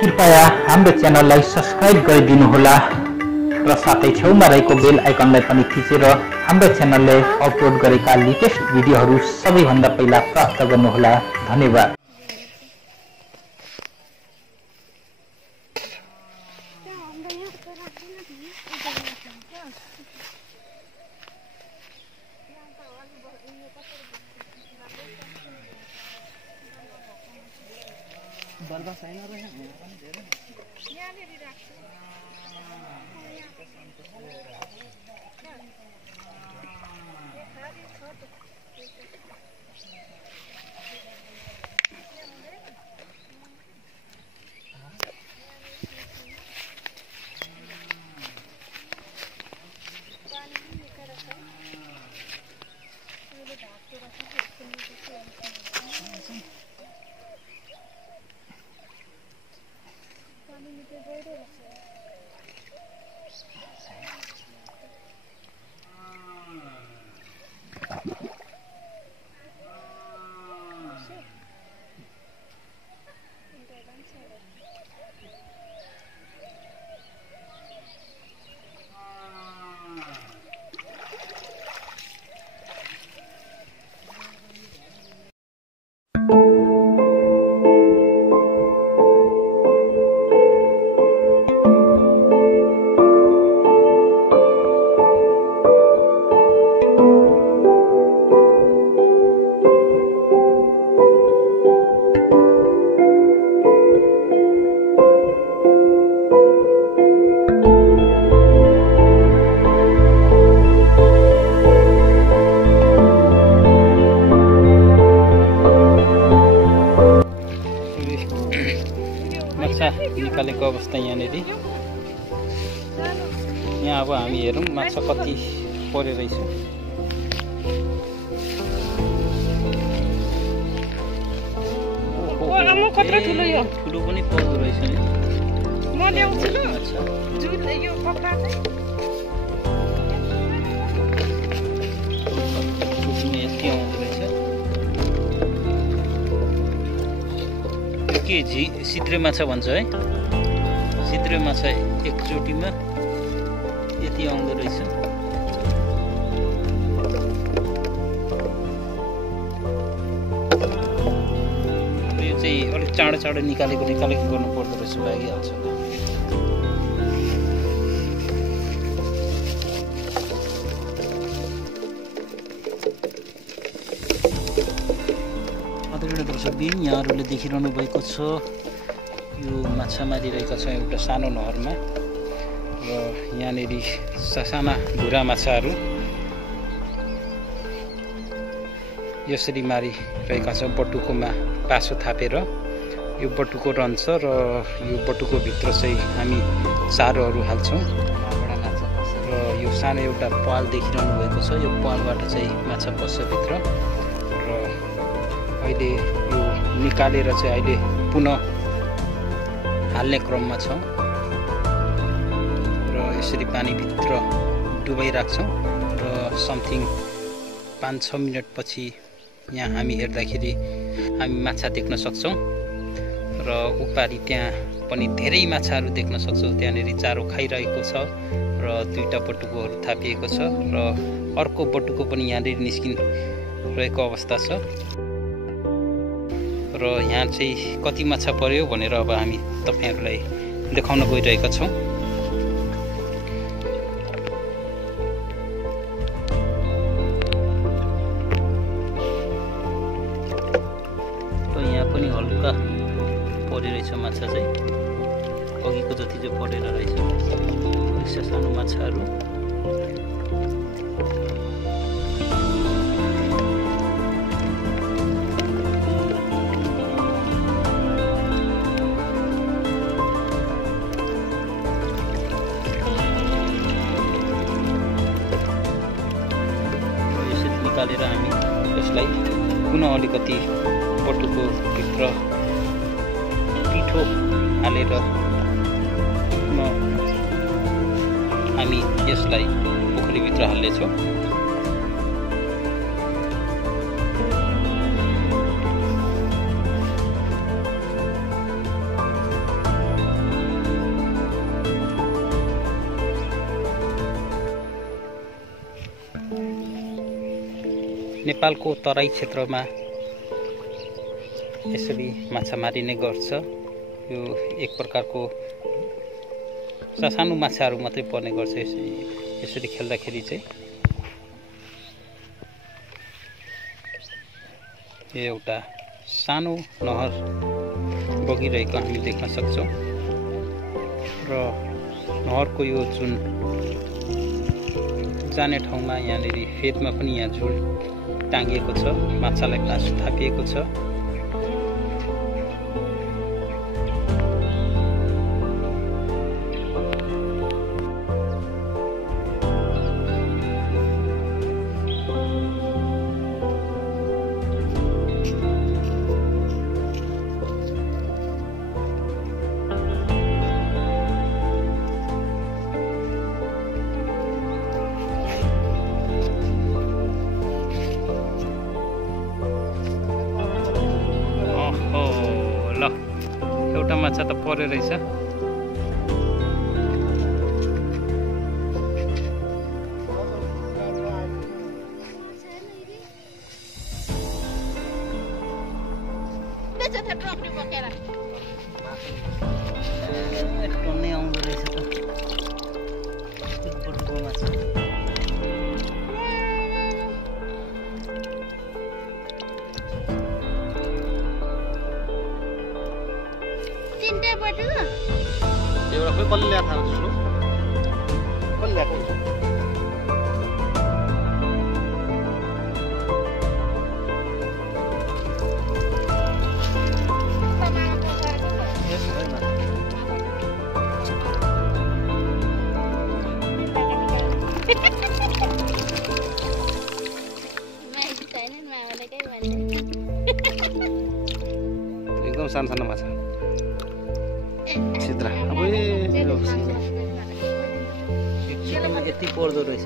कृपया हाम्रो च्यानललाई सब्स्क्राइब गरिदिनुहोला र साथै छेउमा रहेको बेल आइकनलाई पनि थिचेर हाम्रो च्यानलले अपलोड गरेका लेटेस्ट भिडियोहरू सबैभन्दा पहिला प्राप्त गर्नुहोला। धन्यवाद। बर्दा छैन र यहाँ धेरै यहाँनेरि राख्छु निकालेको अवस्था यहाँनेरि। यहाँ अब हामी हेरौँ माछा कति परे रहेछ। ठुलो पनि पर्दो रहेछ नि। म ल्याउँछु ल जुन यो पक्रा चाहिँ यति आउँदो रहेछ। के सिद्रे माछा भन्छ है। सिद्रे माछा एकचोटिमा यति आउँदो रहेछ। यो चाहिँ अलिक चाँडो चाँडो निकालेको गर्नु पर्दो रहेछ, लागिहाल्छ। आदरणीय दर्शकबिन, यहाँहरूले देखिरहनु भएको छ यो माछा मारिरहेका छौँ एउटा सानो नहरमा र यहाँनेरि साना भुरा माछाहरू यसरी मारिरहेका छौँ। बटुकोमा पासो थापेर यो बटुको रहन्छ र यो बटुकोभित्र चाहिँ हामी चारोहरू हाल्छौँ र यो सानो एउटा पाल देखिरहनु भएको छ। यो पालबाट चाहिँ माछा पस्छ भित्र र अहिले यो निकालेर चाहिँ अहिले पुनः हाल्ने क्रममा छौँ र यसरी पानीभित्र डुबाइराख्छौँ र समथिङ 5-6 मिनटपछि यहाँ हामी हेर्दाखेरि हामी माछा देख्न सक्छौँ र उपारि त्यहाँ पनि धेरै माछाहरू देख्न सक्छौँ। त्यहाँनेरि चारो खाइरहेको छ र दुईटा बटुकोहरू थापिएको छ र अर्को बटुको पनि यहाँनेरि निस्किरहेको अवस्था छ र यहाँ चाहिँ कति माछा पर्यो भनेर अब हामी तपाईहरुलाई देखाउन गइरहेका छौँ। त यहाँ पनि हल्का परिरहेछ माछा चाहिँ, अघिको जति चाहिँ परेर रहेछ। यसो सानो माछाहरू निकालेर हामी यसलाई पुनः अलिकति बटुको भित्र पिठो हालेर हामी यसलाई पोखरीभित्र हाल्नेछौँ। नेपालको तराई क्षेत्रमा यसरी माछा मारिने गर्छ। यो एक प्रकारको सानो माछाहरू मात्रै पर्ने गर्छ यसरी खेल्दाखेरि चाहिँ। यो एउटा सानो नहर बगिरहेको हामी देख्न सक्छौँ र नहरको यो जुन जाने ठाउँमा यहाँनिर फेदमा पनि यहाँ झुल टाँगिएको छ, माछालाई पासो थापिएको छ। एउटा माछा त परे रहेछ। टन्नै आउँदो रहेछ त बटुको माछा। एउटा खोइ कसले ल्याएको थाहा जस्तो कसले ल्याएको हुन्छ। एकदम सानो माछा चित्रा। अब यति पर्दो रहेछ।